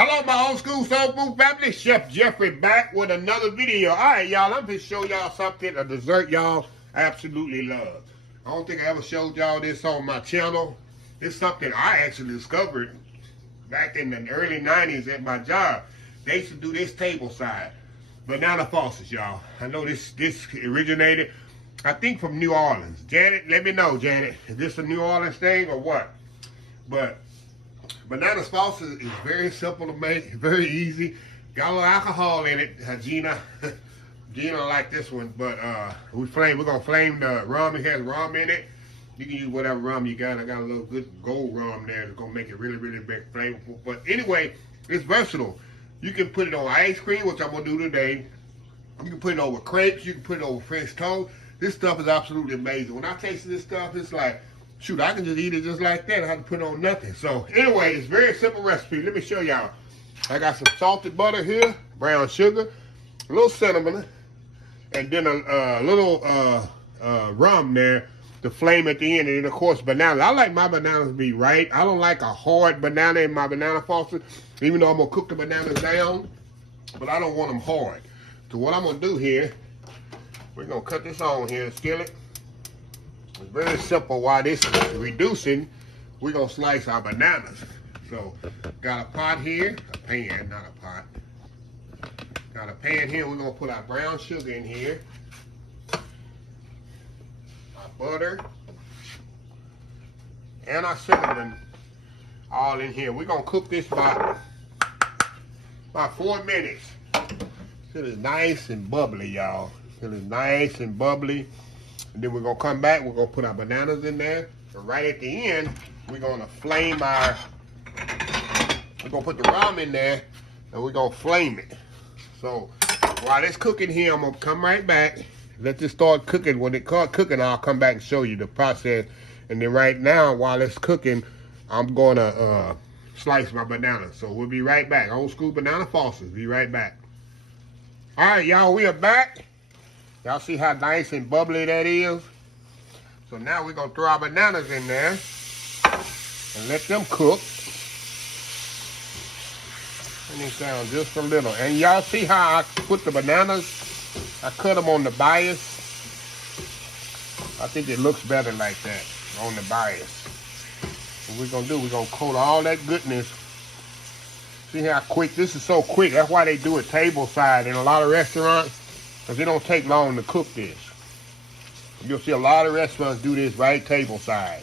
Hello, my old school soul food family. Chef Jeffrey back with another video. All right, y'all, I'm going to show y'all something, a dessert y'all absolutely love. I don't think I ever showed y'all this on my channel. It's something I actually discovered back in the early 90s at my job. They used to do this table side. Banana faucets, y'all. I know this originated, I think, from New Orleans. Janet, let me know, Janet. Is this a New Orleans thing or what? But banana faucet is very simple to make, very easy. Got a little alcohol in it. Gina like this one, but we're gonna flame the rum. It has rum in it. You can use whatever rum you got. I got a little good gold rum there that's gonna make it really, really big, flavorful. But anyway, it's versatile. You can put it on ice cream, which I'm gonna do today. You can put it over crepes. You can put it over French toast. This stuff is absolutely amazing. When I tasted this stuff, it's like, shoot, I can just eat it just like that. I have to put on nothing. So anyway, it's a very simple recipe. Let me show y'all. I got some salted butter here, brown sugar, a little cinnamon, and then a little rum there to flame at the end. And then, of course, bananas. I like my bananas to be right. I don't like a hard banana in my banana faucet, even though I'm going to cook the bananas down. But I don't want them hard. So what I'm going to do here, we're going to cut this on here, skillet. It's very simple. While this is reducing, we're going to slice our bananas. So, got a pot here, a pan, not a pot. Got a pan here. We're going to put our brown sugar in here. Our butter. And our cinnamon all in here. We're going to cook this about 4 minutes. Till it's nice and bubbly, y'all. Till it's nice and bubbly. And then we're going to come back, we're going to put our bananas in there. And right at the end, we're going to flame we're going to put the rum in there, and we're going to flame it. So, while it's cooking here, I'm going to come right back. Let this start cooking. When it starts cooking, I'll come back and show you the process. And then right now, while it's cooking, I'm going to slice my bananas. So, we'll be right back. Old school banana faucets. Be right back. All right, y'all, we are back. Y'all see how nice and bubbly that is? So now we're going to throw our bananas in there and let them cook. Turn this down just a little. And y'all see how I put the bananas? I cut them on the bias. I think it looks better like that, on the bias. What we're going to do, we're going to coat all that goodness. See how quick? This is so quick. That's why they do it table side in a lot of restaurants. Because it don't take long to cook this. You'll see a lot of restaurants do this right table side.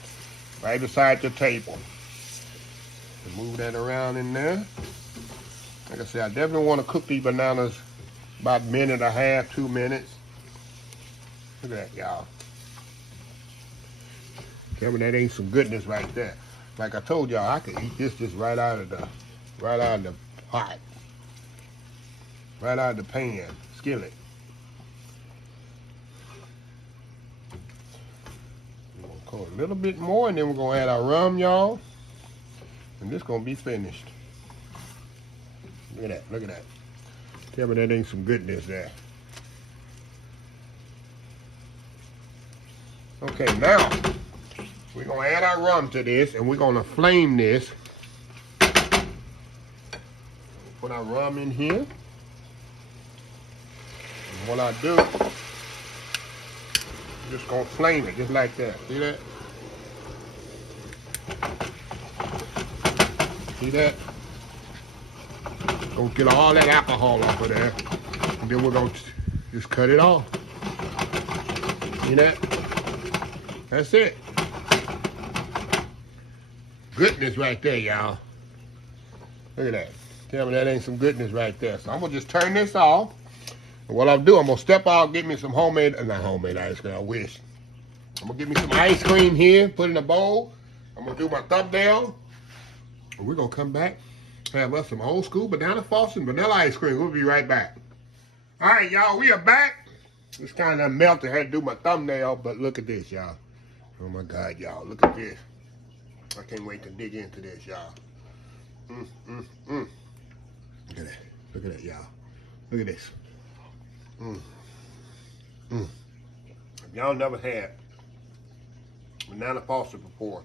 Right beside your table. And move that around in there. Like I said, I definitely want to cook these bananas about a minute and a half, 2 minutes. Look at that, y'all. Tell me that ain't some goodness right there. Like I told y'all, I could eat this just right out of the pot. Right out of the pan, skillet. A little bit more, and then we're gonna add our rum, y'all, and this gonna be finished. Look at that, look at that. Tell me that ain't some goodness there. Okay, now we're gonna add our rum to this, and we're gonna flame this. Put our rum in here, and what I do, just gonna flame it just like that. See that? See that? Gonna get all that alcohol off of there. And then we're gonna just cut it off. See that? That's it. Goodness right there, y'all. Look at that. Tell me that ain't some goodness right there. So I'm gonna just turn this off. And what I'll do, I'm going to step out, get me some not homemade ice cream, I wish. I'm going to get me some ice cream here, put in a bowl. I'm going to do my thumbnail. And we're going to come back, have us some old school banana faucet and vanilla ice cream. We'll be right back. All right, y'all, we are back. It's kind of melted. I had to do my thumbnail, but look at this, y'all. Oh, my God, y'all. Look at this. I can't wait to dig into this, y'all. Look at that. Look at that, y'all. Look at this. If y'all never had banana faucet before,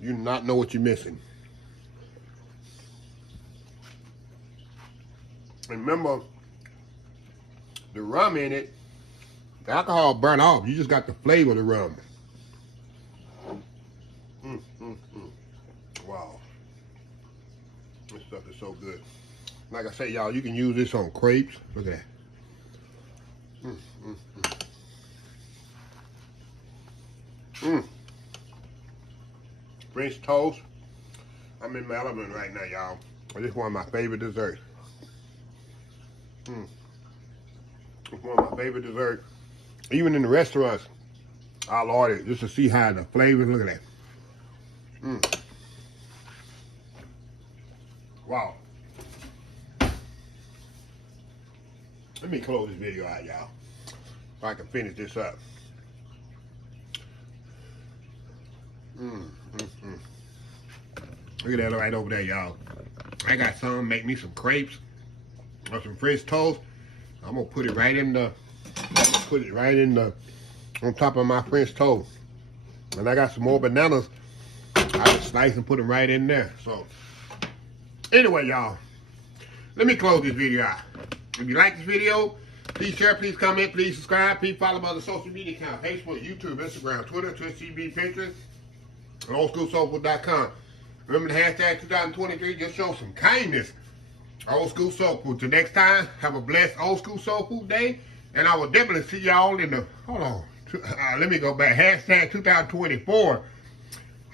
you do not know what you're missing. Remember, the rum in it, the alcohol burn off. You just got the flavor of the rum. Wow. This stuff is so good. Like I say, y'all, you can use this on crepes. Look at that. French toast. I'm in my element right now, y'all. This is one of my favorite desserts. It's one of my favorite desserts. Even in the restaurants, I'll order it just to see how the flavors. Look at that. Wow. Let me close this video out, y'all, so I can finish this up. Look at that right over there, y'all. I got some. Make me some crepes or some French toast. I'm gonna put it right in the, on top of my French toast. And I got some more bananas. I just slice and put them right in there. So, anyway, y'all, let me close this video out. If you like this video, please share, please comment, please subscribe, please follow my other social media accounts: Facebook, YouTube, Instagram, Twitter, Twitch TV, Pinterest, and oldschoolsoulfood.com. Remember the hashtag 2023, just show some kindness. Old School Soul Food. Till next time, have a blessed Old School Soul Food Day. And I will definitely see y'all in the, hold on, let me go back. Hashtag 2024.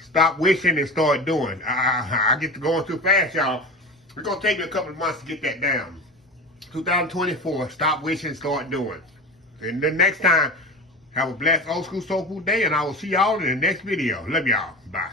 Stop wishing and start doing. I get to going too fast, y'all. We're going to take me a couple of months to get that down. 2024, stop wishing, start doing. And the next time, have a blessed Old School Soul Food Day, and I will see y'all in the next video. Love y'all. Bye.